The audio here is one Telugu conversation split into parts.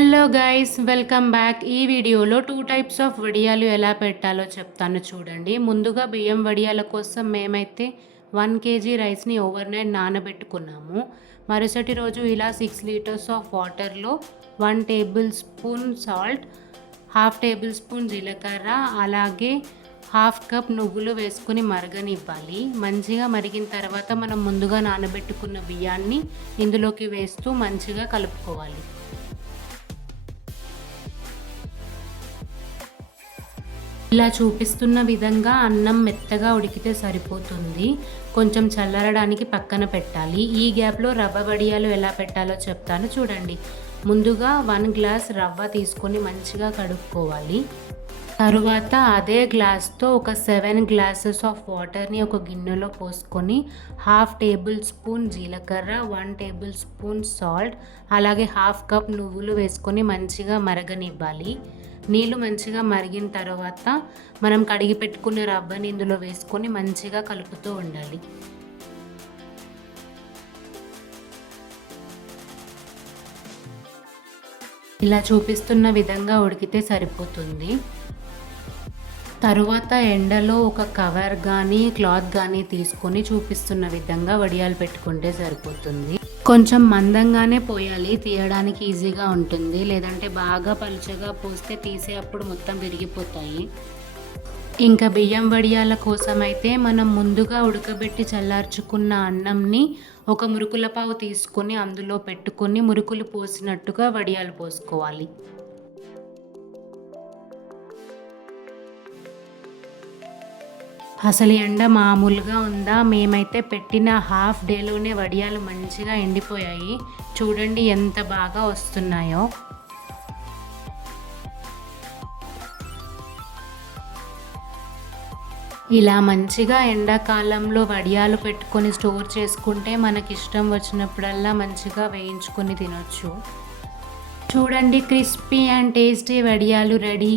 Hello guys, welcome back. ఈ వీడియోలో 2 టైప్స్ ఆఫ్ వడియాలు ఎలా పెట్టాలో చెప్తాను చూడండి. ముందుగా బియ్యం వడియాల కోసం మేమైతే 1 కేజీ రైస్ని ఓవర్ నైట్ నానబెట్టుకున్నాము. మరుసటి రోజు ఇలా 6 లీటర్స్ ఆఫ్ వాటర్లో 1 table spoon salt, half table spoon జీలకర్ర, అలాగే హాఫ్ కప్ నువ్వులు వేసుకుని మరగనివ్వాలి. మంచిగా మరిగిన తర్వాత మనం ముందుగా నానబెట్టుకున్న బియ్యాన్ని ఇందులోకి వేస్తూ మంచిగా కలుపుకోవాలి. ఇలా చూపిస్తున్న విధంగా అన్నం మెత్తగా ఉడికితే సరిపోతుంది. కొంచెం చల్లరడానికి పక్కన పెట్టాలి. ఈ గ్యాప్లో రవ్వ వడియాలు ఎలా పెట్టాలో చెప్తాను చూడండి. ముందుగా 1 గ్లాస్ రవ్వ తీసుకొని మంచిగా కడుక్కోవాలి. తరువాత అదే గ్లాస్తో ఒక 7 గ్లాసెస్ ఆఫ్ వాటర్ని ఒక గిన్నెలో పోసుకొని హాఫ్ టేబుల్ స్పూన్ జీలకర్ర, 1 టేబుల్ స్పూన్ సాల్ట్, అలాగే హాఫ్ కప్ నువ్వులు వేసుకొని మంచిగా మరగనివ్వాలి. నీళ్ళు మంచిగా మరిగిన తర్వాత మనం కడిగి పెట్టుకున్న రవ్వని ఇందులో వేసుకొని మంచిగా కలుపుతూ ఉండాలి. ఇలా చూపిస్తున్న విధంగా ఉడికితే సరిపోతుంది. తరువాత ఎండలో ఒక కవర్ కానీ క్లాత్ కానీ తీసుకొని చూపిస్తున్న విధంగా వడియాలు పెట్టుకుంటే సరిపోతుంది. కొంచెం మందంగానే పోయాలి, తీయడానికి ఈజీగా ఉంటుంది. లేదంటే బాగా పలుచగా పోస్తే తీసేటప్పుడు మొత్తం విరిగిపోతాయి. ఇంకా బియ్యం వడియాల కోసం అయితే మనం ముందుగా ఉడకబెట్టి చల్లార్చుకున్న అన్నంని ఒక మురుకుల పావు తీసుకొని అందులో పెట్టుకొని మురుకులు పోసినట్టుగా వడియాలు పోసుకోవాలి. అసలు ఎండ మామూలుగా ఉందా? మేమైతే పెట్టిన హాఫ్ డేలోనే వడియాలు మంచిగా ఎండిపోయాయి. చూడండి ఎంత బాగా వస్తున్నాయో. ఇలా మంచిగా ఎండాకాలంలో వడియాలు పెట్టుకొని స్టోర్ చేసుకుంటే మనకి ఇష్టం వచ్చినప్పుడల్లా మంచిగా వేయించుకొని తినొచ్చు. చూడండి, క్రిస్పీ అండ్ టేస్టీ వడియాలు రెడీ.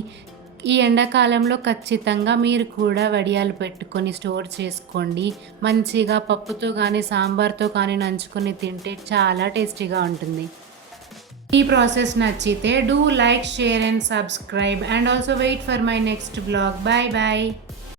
ఈ ఎండాకాలంలో ఖచ్చితంగా మీరు కూడా వడియాలు పెట్టుకొని స్టోర్ చేసుకోండి. మంచిగా పప్పుతో కానీ సాంబార్తో కానీ నంచుకొని తింటే చాలా టేస్టీగా ఉంటుంది. ఈ ప్రాసెస్ నచ్చితే do like, share and subscribe and also wait for my next blog. Bye bye.